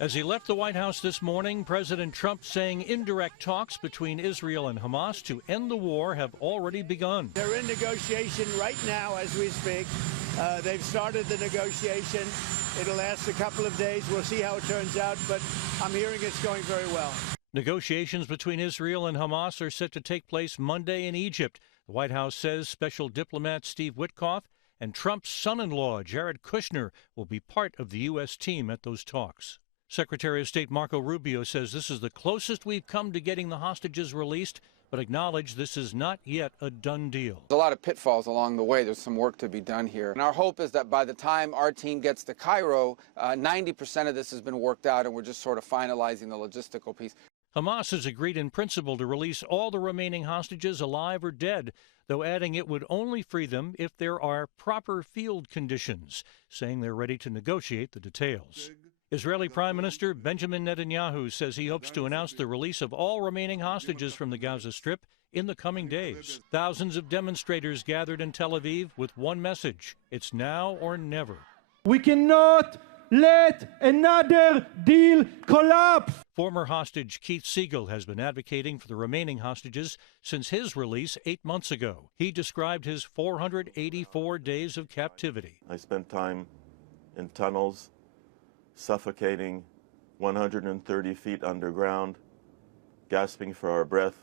As he left the White House this morning, President Trump saying indirect talks between Israel and Hamas to end the war have already begun. They're in negotiation right now as we speak. They've started the negotiation. It'll last a couple of days. We'll see how it turns out, but I'm hearing it's going very well. Negotiations between Israel and Hamas are set to take place Monday in Egypt. The White House says special diplomat Steve Witkoff and Trump's son-in-law, Jared Kushner, will be part of the U.S. team at those talks. Secretary of State Marco Rubio says this is the closest we've come to getting the hostages released, but acknowledged this is not yet a done deal. There's a lot of pitfalls along the way. There's some work to be done here. And our hope is that by the time our team gets to Cairo, 90% of this has been worked out, and we're just sort of finalizing the logistical piece. Hamas has agreed in principle to release all the remaining hostages, alive or dead, though adding it would only free them if there are proper field conditions, saying they're ready to negotiate the details. Israeli Prime Minister Benjamin Netanyahu says he hopes to announce the release of all remaining hostages from the Gaza Strip in the coming days. Thousands of demonstrators gathered in Tel Aviv with one message: it's now or never. We cannot let another deal collapse. Former hostage Keith Siegel has been advocating for the remaining hostages since his release 8 months ago. He described his 484 days of captivity. I spent time in tunnels, suffocating 130 feet underground, gasping for our breath,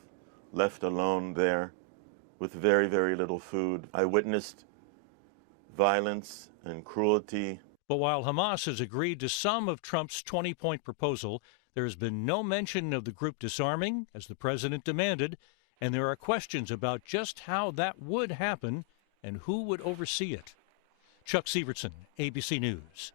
left alone there with very, very little food. I witnessed violence and cruelty. But while Hamas has agreed to some of Trump's 20-point proposal, there has been no mention of the group disarming, as the president demanded, and there are questions about just how that would happen and who would oversee it. Chuck Sievertson, ABC News.